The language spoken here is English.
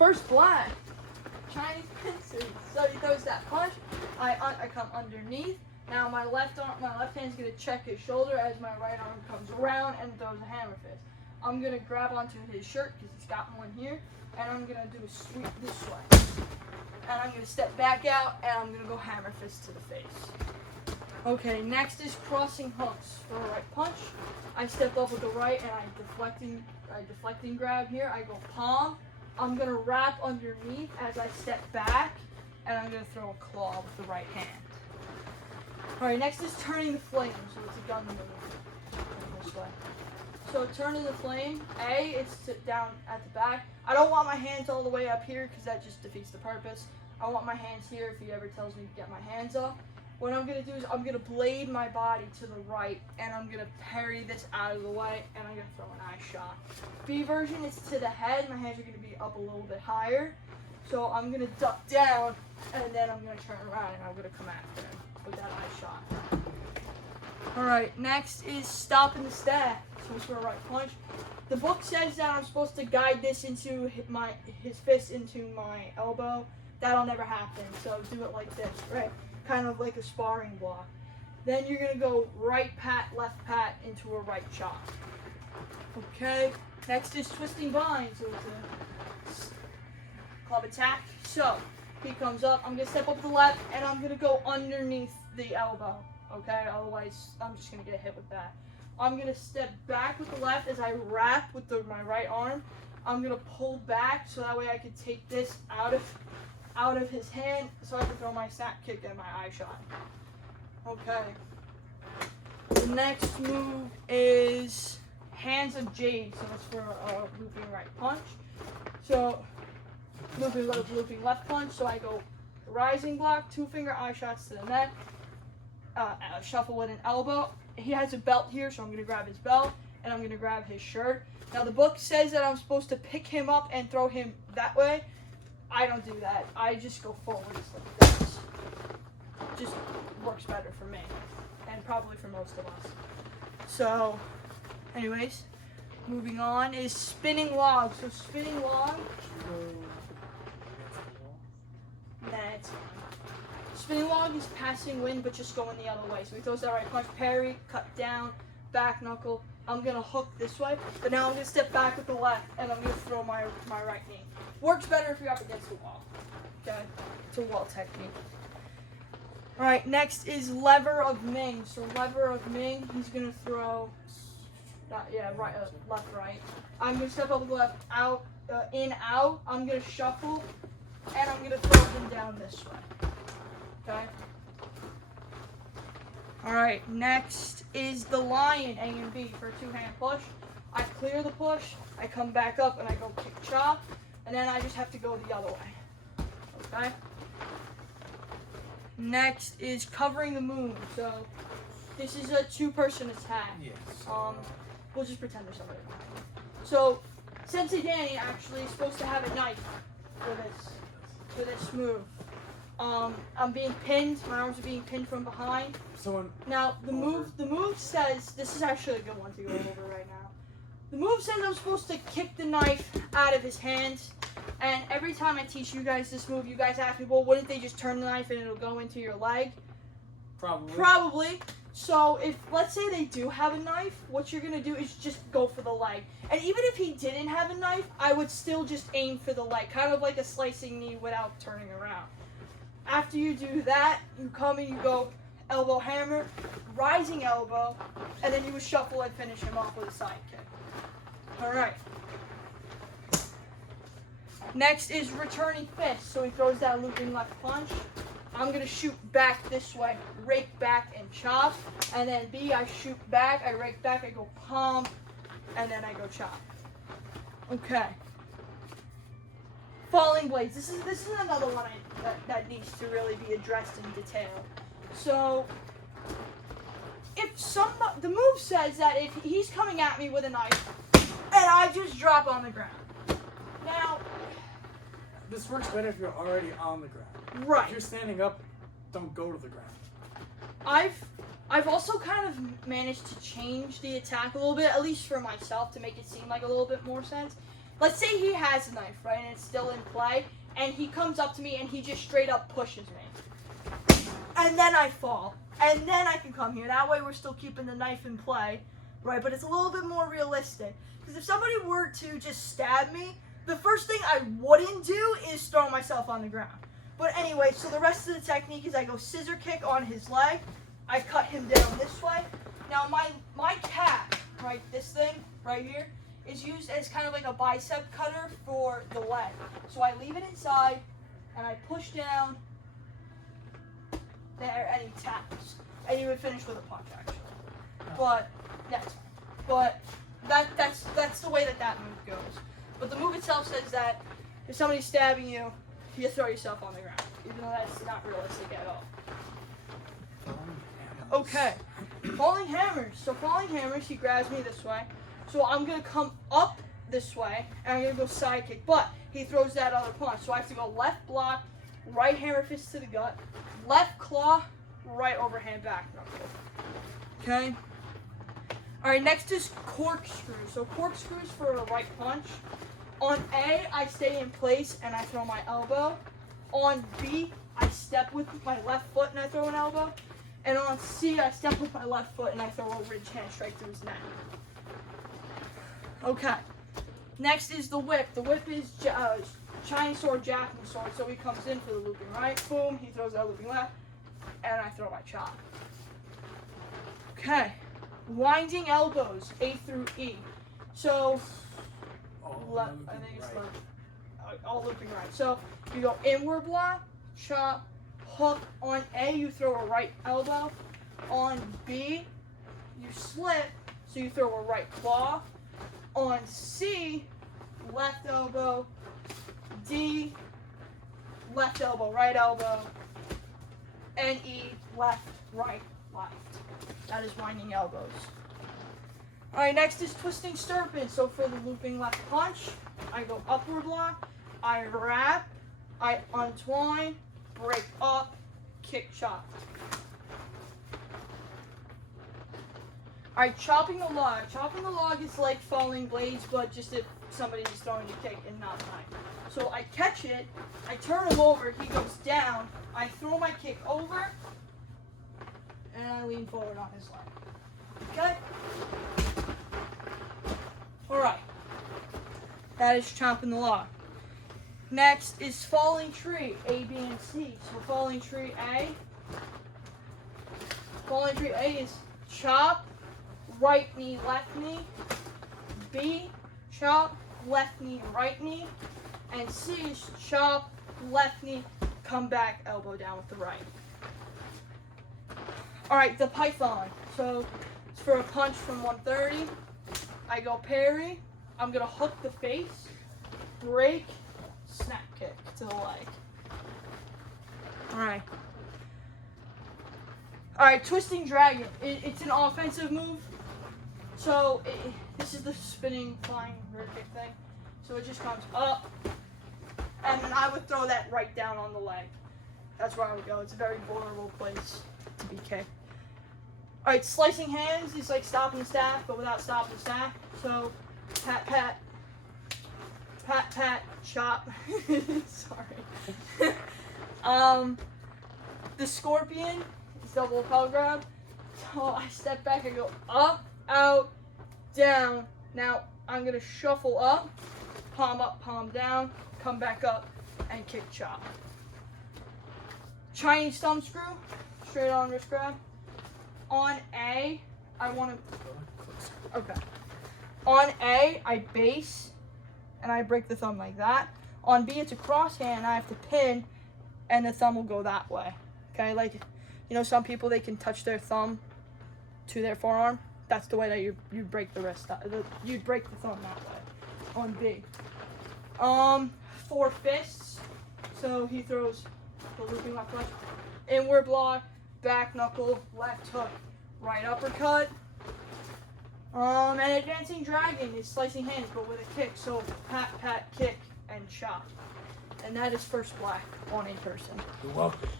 First black. Chinese pincers. So he throws that punch. I come underneath. Now my left hand's gonna check his shoulder as my right arm comes around and throws a hammer fist. I'm gonna grab onto his shirt because he's got one here, and I'm gonna do a sweep this way. And I'm gonna step back out and I'm gonna go hammer fist to the face. Okay, next is crossing hooks for a right punch. I step up with the right and I deflecting grab here. I go palm. I'm gonna wrap underneath as I step back, and I'm gonna throw a claw with the right hand. All right, next is turning the flame. So it's a gun move this way. So turning the flame, it's down at the back. I don't want my hands all the way up here because that just defeats the purpose. I want my hands here if he ever tells me to get my hands up. What I'm gonna do is I'm gonna blade my body to the right, and I'm gonna parry this out of the way, and I'm gonna throw an eye shot. B version is to the head. My hands are gonna be up a little bit higher. So I'm gonna duck down, and then I'm gonna turn around, and I'm gonna come after him with that eye shot. All right, next is stopping the stab. So it's for a right punch. The book says that I'm supposed to guide this into his fist into my elbow. That'll never happen. So do it like this, right? Kind of like a sparring block. Then you're gonna go right pat, left pat into a right chop. Okay. Next is twisting bind. So it's a club attack. So he comes up. I'm gonna step up to the left, and I'm gonna go underneath the elbow. Okay. Otherwise, I'm just gonna get hit with that. I'm gonna step back with the left as I wrap with my right arm. I'm gonna pull back so that way I can take this out of his hand so I can throw my snap kick and my eye shot. Okay. The next move is Hands of Jade. So it's for a looping right punch. So looping left punch. So I go rising block, 2-finger eye shots to the neck, shuffle with an elbow. He has a belt here, so I'm going to grab his belt, and I'm going to grab his shirt. Now, the book says that I'm supposed to pick him up and throw him that way. I don't do that. I just go forwards like this. Just works better for me, and probably for most of us. So, anyways, moving on is spinning log. So, spinning log. That's fine. Spinning log is passing wind, but just going the other way. So he throws that right punch, parry, cut down, back knuckle. I'm gonna hook this way, but now I'm gonna step back with the left, and I'm gonna throw my right knee. Works better if you're up against the wall. Okay, it's a wall technique. All right, next is lever of Ming. So lever of Ming, he's gonna throw, right, left, right. I'm gonna step up with the left, out, in, out. I'm gonna shuffle, and I'm gonna throw him down this way. Okay. All right, next is the lion, A and B, for a 2-hand push. I clear the push, I come back up, and I go kick chop, and then I just have to go the other way. Okay. Next is covering the moon. So this is a 2-person attack. Yes. We'll just pretend there's somebody behind me. So Sensei Danny actually is supposed to have a knife for this move. I'm being pinned. My arms are being pinned from behind. Now the move says, this is actually a good one to go over right now. The move says I'm supposed to kick the knife out of his hands, and every time I teach you guys this move, you guys ask me, well, wouldn't they just turn the knife and it'll go into your leg? Probably. So if, let's say they do have a knife, what you're gonna do is just go for the leg. And even if he didn't have a knife, I would still just aim for the leg, kind of like a slicing knee without turning around. After you do that, you come and you go elbow hammer, rising elbow, and then you would shuffle and finish him off with a side kick. All right. Next is returning fist. So he throws that looping left punch. I'm going to shoot back this way, rake back and chop. And then B, I shoot back, I rake back, I go palm, and then I go chop. Okay. Falling blades. This is another one that needs to really be addressed in detail. So, if the move says that if he's coming at me with a knife, and I just drop on the ground. Now, this works better if you're already on the ground. Right. If you're standing up, don't go to the ground. I've also kind of managed to change the attack a little bit, at least for myself, to make it seem like a little bit more sense. let's say he has a knife, right, and it's still in play, and he comes up to me and he just straight up pushes me. And then I fall. And then I can come here. That way we're still keeping the knife in play, right? But it's a little bit more realistic. Because if somebody were to just stab me, the first thing I wouldn't do is throw myself on the ground. But anyway, so the rest of the technique is I go scissor kick on his leg. I cut him down this way. Now my cat, right, this thing right here, is used as kind of like a bicep cutter for the leg. So I leave it inside, and I push down there, and he taps. And he would finish with a punch, actually. But that's fine. But that's the way that move goes. But the move itself says that if somebody's stabbing you, you throw yourself on the ground, even though that's not realistic at all. Okay, falling hammers. So falling hammers, he grabs me this way. So I'm going to come up this way, and I'm going to go side kick. But he throws that other punch. So I have to go left block, right hammer fist to the gut, left claw, right overhand back knuckle. Okay? All right, next is corkscrews. So corkscrews for a right punch. On A, I stay in place and I throw my elbow. On B, I step with my left foot and I throw an elbow. And on C, I step with my left foot and I throw a ridge hand straight through his neck. Okay. Next is the whip. The whip is Chinese sword, Japanese sword. So he comes in for the looping right. Boom, he throws that looping left. And I throw my chop. Okay. Winding elbows, A through E. So, I think it's all looping right. So you go inward block, chop, hook. On A, you throw a right elbow. On B, you slip, so you throw a right claw. On C, left elbow. D, left elbow, right elbow. And E, left, right, left. That is winding elbows. Alright, next is twisting stirpin. So for the looping left punch, I go upward block, I wrap, I untwine, break up, kick chop. Alright, chopping the log. Chopping the log is like falling blades, but just if somebody is throwing a kick and not mine. So I catch it, I turn him over, he goes down, I throw my kick over, and I lean forward on his leg. Okay? Alright. That is chopping the log. Next is falling tree, A, B, and C. So falling tree A. Falling tree A is chop, right knee, left knee. B, chop, left knee, right knee. And C is chop, left knee, come back, elbow down with the right. Alright, the python. So it's for a punch from 130. I go parry. I'm going to hook the face, break, snap kick to the leg. Alright. Alright, twisting dragon. It's an offensive move. So this is the spinning, flying rear kick thing. So it just comes up. And then I would throw that right down on the leg. That's where I would go. It's a very vulnerable place to be kicked. Alright, slicing hands is like stopping the staff, but without stopping the staff. So, pat, pat, pat, pat, chop. Sorry. The scorpion is double lapel grab. So I step back, I go up, out, down. Now I'm going to shuffle up, palm down, come back up, and kick chop. Chinese thumb screw, straight on wrist grab. On A, I want to, okay. On A, I base, and I break the thumb like that. On B, it's a cross hand, I have to pin, and the thumb will go that way. Okay, like, you know, some people, they can touch their thumb to their forearm. That's the way that you break the wrist, you'd break the thumb that way, on B. 4 fists, so he throws the looping left punch, inward block, back knuckle, left hook, right uppercut. And advancing dragon is slicing hands, but with a kick. So pat, pat, kick, and chop. And that is first black on a person. You're welcome.